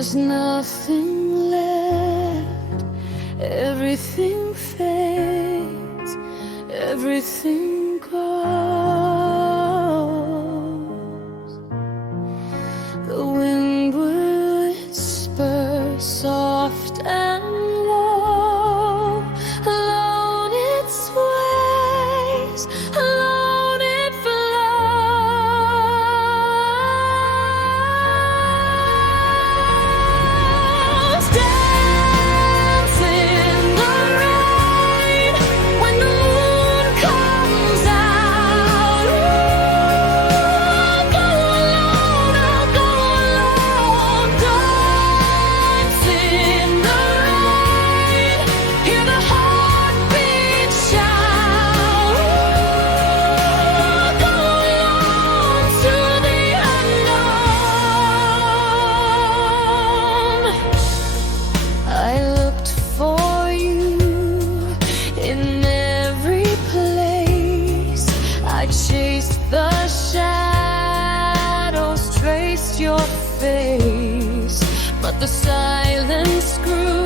There's nothing left, everything fades, everything goes. The wind will whisper soft and low, alone it sways, alone it flows. Dance in the rain when the moon comes out. I'll go alone, I'll go alone. Dance in the rain, hear the heartbeat shout. I'll go alone to the unknown. I looked for you in every place. I chased the shadows, traced your face, but the silence grew